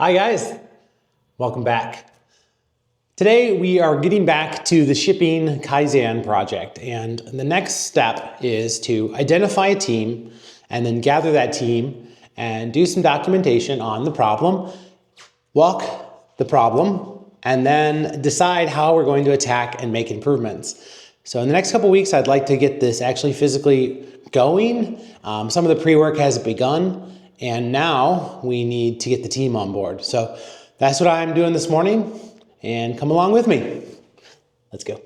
Hi guys, welcome back. Today we are getting back to the shipping Kaizen project, and the next step is to identify a team and then gather that team and do some documentation on the problem, walk the problem, and then decide how we're going to attack and make improvements. So in the next couple weeks, I'd like to get this actually physically going. Some of the pre-work has begun, and now we need to get the team on board. So that's what I'm doing this morning, and come along with me. Let's go.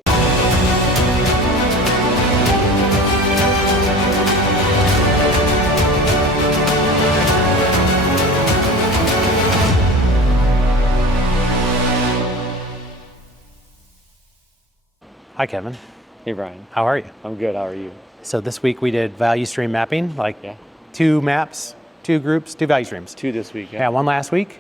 Hi, Kevin. Hey, Brian. How are you? I'm good. How are you? So this week we did value stream mapping, two maps, two groups, two value streams. Two this week. Yeah, one last week.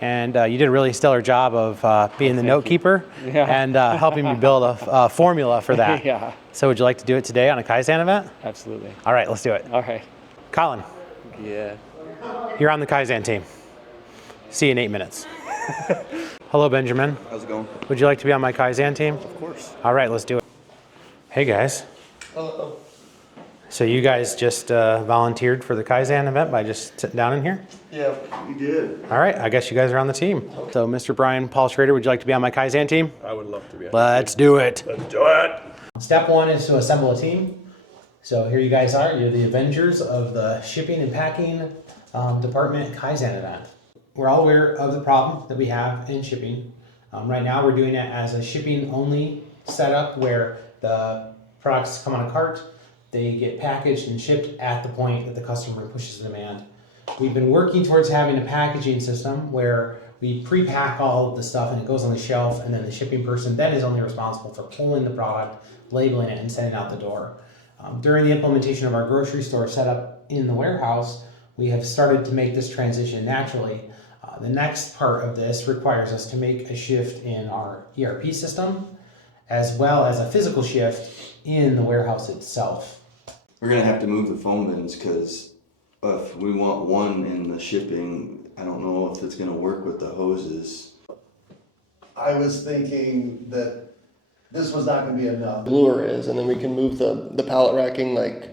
And you did a really stellar job of being the note keeper and helping me build a formula for that. Yeah. So would you like to do it today on a Kaizen event? Absolutely. All right, let's do it. All right. Colin. Yeah. You're on the Kaizen team. See you in 8 minutes. Hello, Benjamin. How's it going? Would you like to be on my Kaizen team? Of course. All right, let's do it. Hey, guys. Hello. So you guys just volunteered for the Kaizen event by just sitting down in here? Yeah, we did. All right, I guess you guys are on the team. Okay. So Mr. Brian Paul Schrader, would you like to be on my Kaizen team? I would love to be. Let's do it. Let's do it. Step one is to assemble a team. So here you guys are. You're the Avengers of the shipping and packing department Kaizen event. We're all aware of the problem that we have in shipping. Right now we're doing it as a shipping only setup where the products come on a cart, they get packaged and shipped at the point that the customer pushes the demand. We've been working towards having a packaging system where we pre-pack all of the stuff and it goes on the shelf, and then the shipping person then is only responsible for pulling the product, labeling it, and sending it out the door. During the implementation of our grocery store setup in the warehouse, we have started to make this transition naturally. The next part of this requires us to make a shift in our ERP system, as well as a physical shift in the warehouse itself. We're gonna have to move the foam bins because if we want one in the shipping, I don't know if it's gonna work with the hoses. I was thinking that this was not gonna be enough. Lure is, and then we can move the pallet racking like.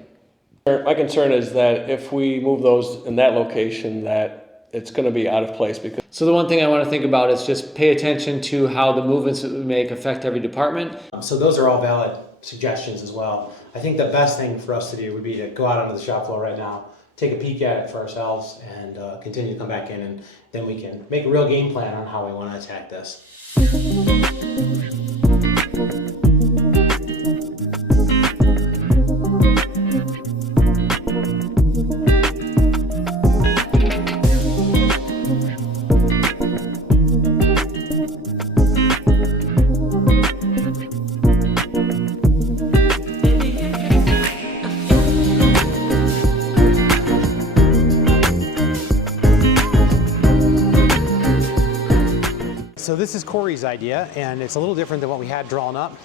My concern is that if we move those in that location, that it's going to be out of place. Because So the one thing I want to think about is just pay attention to how the movements that we make affect every department. So those are all valid suggestions as well. I think the best thing for us to do would be to go out onto the shop floor right now, take a peek at it for ourselves, and continue to come back in, and then we can make a real game plan on how we want to attack this. So this is Corey's idea, and it's a little different than what we had drawn up.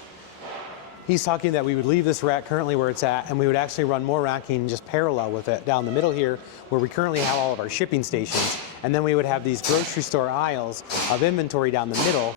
He's talking that we would leave this rack currently where it's at, and we would actually run more racking just parallel with it down the middle here, where we currently have all of our shipping stations. And then we would have these grocery store aisles of inventory down the middle.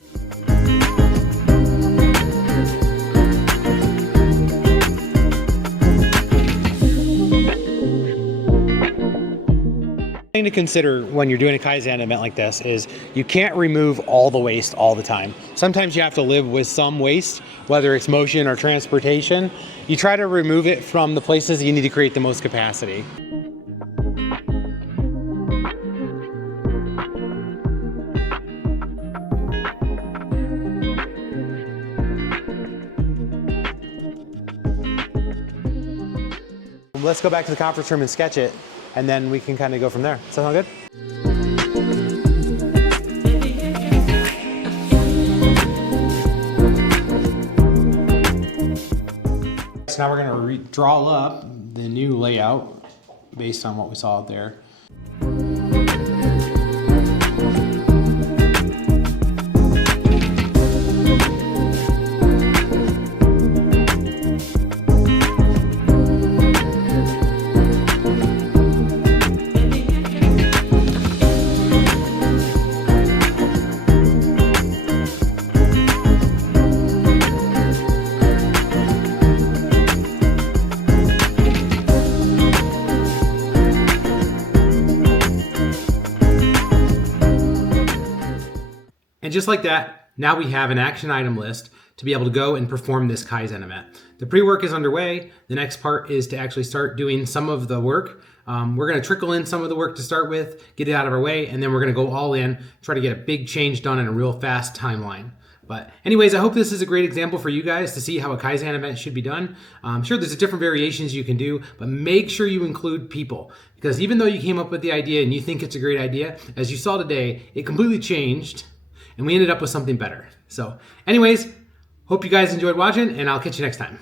Thing to consider when you're doing a Kaizen event like this is you can't remove all the waste all the time. Sometimes you have to live with some waste, whether it's motion or transportation. You try to remove it from the places you need to create the most capacity. Let's go back to the conference room and sketch it, and then we can kind of go from there. Does that sound good? So now we're going to draw up the new layout based on what we saw out there. And just like that, now we have an action item list to be able to go and perform this Kaizen event. The pre-work is underway. The next part is to actually start doing some of the work. We're going to trickle in some of the work to start with, get it out of our way, and then we're going to go all in, try to get a big change done in a real fast timeline. But anyways, I hope this is a great example for you guys to see how a Kaizen event should be done. I'm sure there's different variations you can do, but make sure you include people. Because even though you came up with the idea and you think it's a great idea, as you saw today, it completely changed and we ended up with something better. So anyways, hope you guys enjoyed watching and I'll catch you next time.